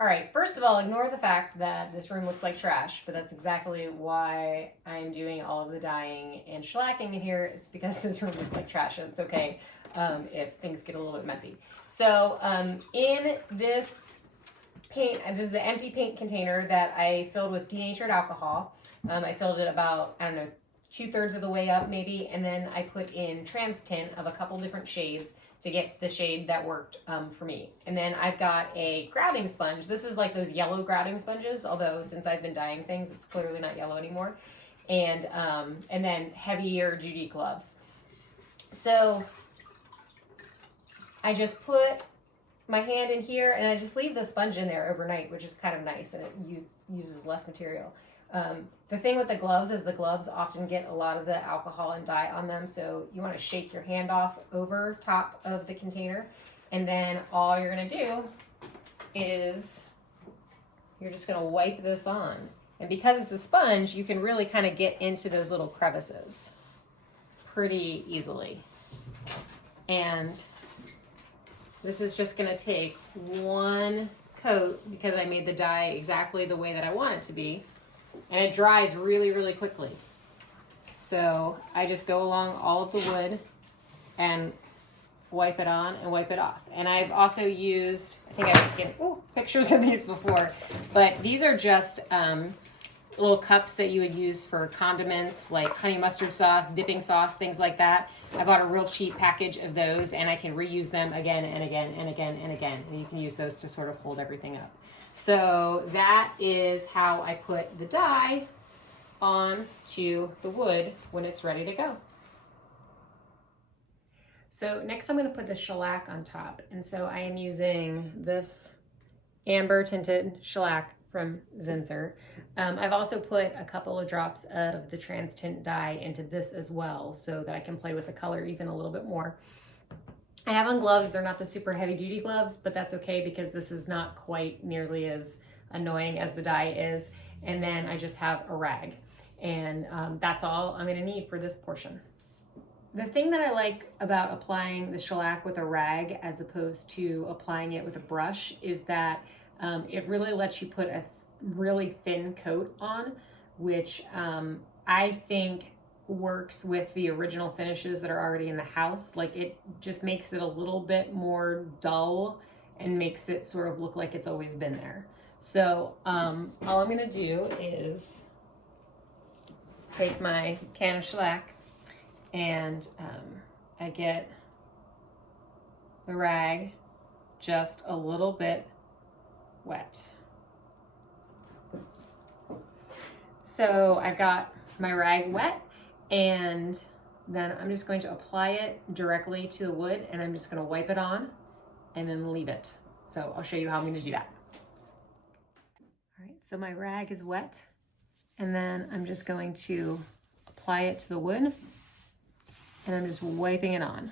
All right, first of all, ignore the fact that this room looks like trash, but that's exactly why I'm doing all of the dyeing and shellacking in here. It's because this room looks like trash, and it's okay if things get a little bit messy. So in this paint, this is an empty paint container that I filled with denatured alcohol. I filled it about, I don't know, 2/3 of the way up maybe, and then I put in trans tint of a couple different shades to get the shade that worked for me. And then I've got a grouting sponge. This is like those yellow grouting sponges, although since I've been dyeing things, it's clearly not yellow anymore. And then heavier duty gloves. So I just put my hand in here and I just leave the sponge in there overnight, which is kind of nice, and it uses less material. The thing with the gloves is the gloves often get a lot of the alcohol and dye on them, so you want to shake your hand off over top of the container, and then all you're going to do is you're just going to wipe this on. And because it's a sponge, you can really kind of get into those little crevices pretty easily. And this is just going to take one coat because I made the dye exactly the way that I want it to be. And it dries really, really quickly. So I just go along all of the wood and wipe it on and wipe it off. And I've also used, I think I've taken pictures of these before, but these are just little cups that you would use for condiments like honey mustard sauce, dipping sauce, things like that. I bought a real cheap package of those, and I can reuse them again and again and again and again. And you can use those to sort of hold everything up. So that is how I put the dye onto the wood when it's ready to go. So next I'm going to put the shellac on top. And so I am using this amber tinted shellac from Zinsser. I've also put a couple of drops of the trans tint dye into this as well so that I can play with the color even a little bit more. I have on gloves. They're not the super heavy duty gloves, but that's okay because this is not quite nearly as annoying as the dye is. And then I just have a rag, and that's all I'm gonna need for this portion. The thing that I like about applying the shellac with a rag as opposed to applying it with a brush is that it really lets you put a really thin coat on, which I think works with the original finishes that are already in the house. Like, it just makes it a little bit more dull and makes it sort of look like it's always been there. So all I'm gonna do is take my can of shellac and I get the rag just a little bit wet. So I've got my rag wet, and then I'm just going to apply it directly to the wood, and I'm just going to wipe it on and then leave it. So I'll show you how I'm going to do that. All right, so my rag is wet, and then I'm just going to apply it to the wood, and I'm just wiping it on.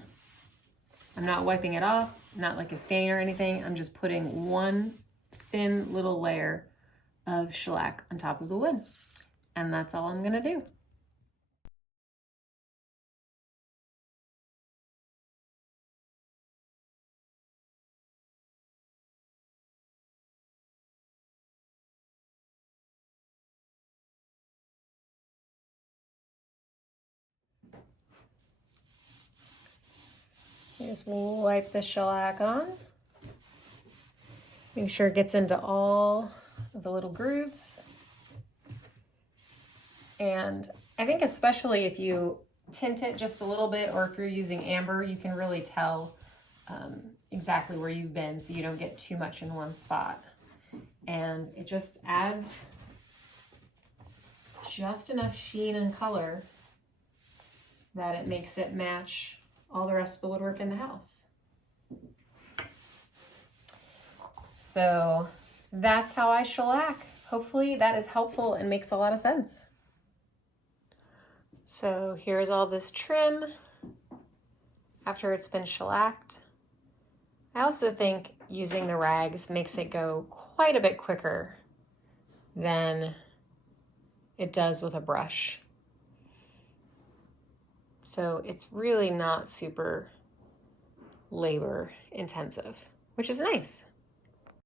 I'm not wiping it off, not like a stain or anything. I'm just putting one thin little layer of shellac on top of the wood, and that's all I'm going to do. Just wipe the shellac on. Make sure it gets into all of the little grooves. And I think especially if you tint it just a little bit, or if you're using amber, you can really tell exactly where you've been so you don't get too much in one spot. And it just adds just enough sheen and color that it makes it match all the rest of the woodwork in the house. So that's how I shellac. Hopefully that is helpful and makes a lot of sense. So here's all this trim after it's been shellacked. I also think using the rags makes it go quite a bit quicker than it does with a brush. So it's really not super labor intensive, which is nice.